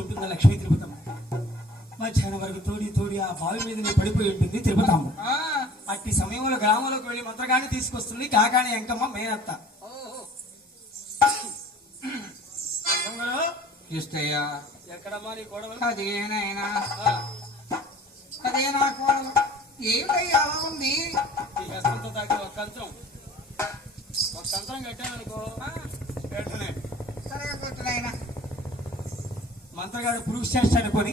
తిరుపతమ్మ? మధ్యాహ్నం వరకు తోడి తోడి ఆ బావి మీద పడిపోయి ఉంటుంది తిరుపతమ్మ. అట్టి సమయంలో గ్రామంలోకి వెళ్ళి మంత్రగాన్ని తీసుకొస్తుంది కాకాని ఎంకమ్మ మేనత్త. ఇష్టయ్యా ఎక్కడమ్మా నీ గొడవ అదేనైనా. అదే అలా ఉంది? ఒక కంచం. ఒక కంచం కట్టాననుకో. మంత్రగాడు పురుగు చేష్ట అనుకొని.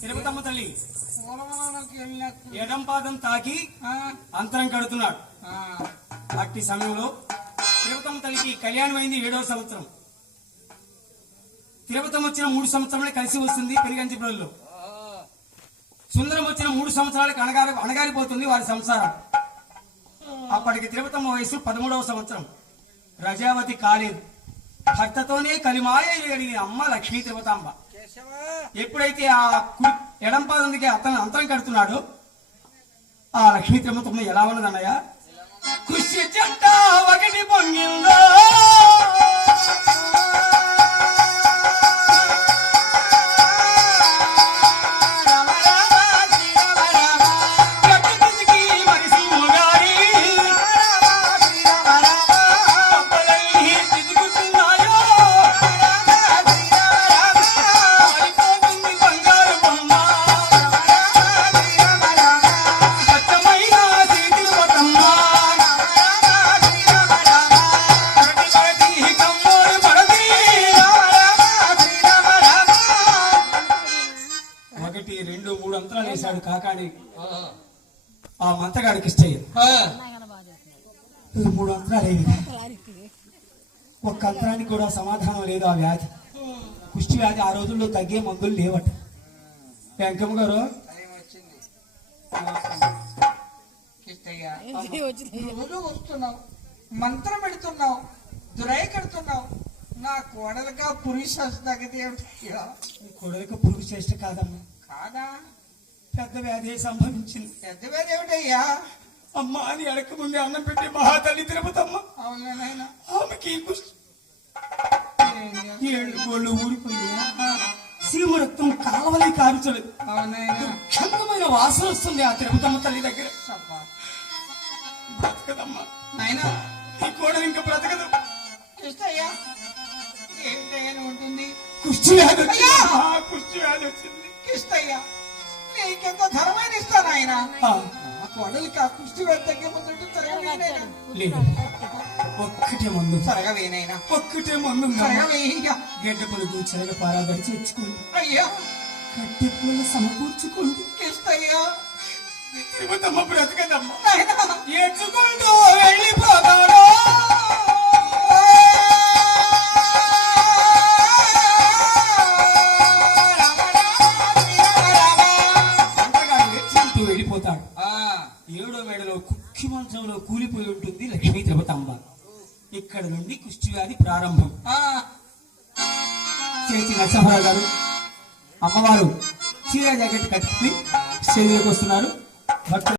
తిరుపతమ్మ తల్లి ఎడం పాదం తాకి అంతరం కడుతున్నాడు. అట్టి సమయంలో తిరుపతమ్మ తల్లికి కళ్యాణం అయింది ఏడవ సంవత్సరం. తిరుపతమ్మ వచ్చిన మూడు సంవత్సరాలే కలిసి వస్తుంది పెరిగంచిపురంలో సుందరం వచ్చిన మూడు సంవత్సరాలకు అణగారి అణగారిపోతుంది వారి సంసారం. అప్పటికి తిరుపతమ్మ వయసు పదమూడవ సంవత్సరం. రజావతి కాలేదు. భర్తతోనే కలిమాయ అమ్మ లక్ష్మీ తిరుపతాంబ. ఎప్పుడైతే ఆ ఎడం పాదంకి అతను అంతరం కడుతున్నాడో ఆ లక్ష్మీ తిరుమతమ్మ ఎలా ఉన్నదన్నయ్య? కృషి జంట ఒకటి పొంగిందో! రెండు మూడు అంతరాలు వేశాడు కాకాడి. ఆ మంతగాడికి ఇష్టయ్య ఇది మూడు అంతరాలు ఏవి ఒక్క అంతరానికి కూడా సమాధానం లేదు ఆ వ్యాధి. కుష్టి వ్యాధి ఆ రోజుల్లో తగ్గే మందులు లేవట. వెంకమ్మ గారు? వస్తున్నావు మంత్రం పెడుతున్నావు దురై కడుతున్నావు నా కోడలుగా పురుష తగ్గది ఏమిటయ్యా ఈ కొడుకు పురుగు చేష్ట కాదమ్మా. కాదా? పెద్ద వ్యాధి సంభవించింది. పెద్ద మీద ఏమిటయ్యా? అమ్మ అని అడక ముందే అన్నం పెట్టి మహాతల్లి తిరుపతమ్మ. అవునాయన ఆమెకి ఏళ్ళు గోళ్ళు ఊడిపోయింది సీమ రక్తం కాలవలే కారుచలేదు అవునాయన దుఃఖమైన వాసన వస్తుంది ఆ తిరుపతమ్మ తల్లి దగ్గర. బ్రతకదమ్మా. నాయనా? ఈ కోడలు ఇంకా బ్రతకదు. కిష్టయ్యా ఏమిటయ్యా ఉంటుంది? కుష్టి నీకెంత ధర్మైన ఇస్తాను ఆయన కోడలికి ఆ కుష్టి తగ్గే ముందు త్వరగా ఒక్కటే మందు. త్వరగా వేయనైనా ఒక్కటే మందు త్వరగా వేయ్యా గడ్డ పురుగు చెరగ పారాబడి అయ్యా. సమకూర్చుకోండి. బ్రతకదమ్మ. ఏడో కుక్కి మంచంలో కూలిపోయి ఉంటుంది లక్ష్మీ తిరుపతమ్మ ఇక్కడ నుండి కుష్టి వ్యాధి ప్రారంభం చేతి నరసింహరావు గారు అమ్మవారు చీర జాకెట్ కట్టుకుని స్టేజ్లోకి వస్తున్నారు.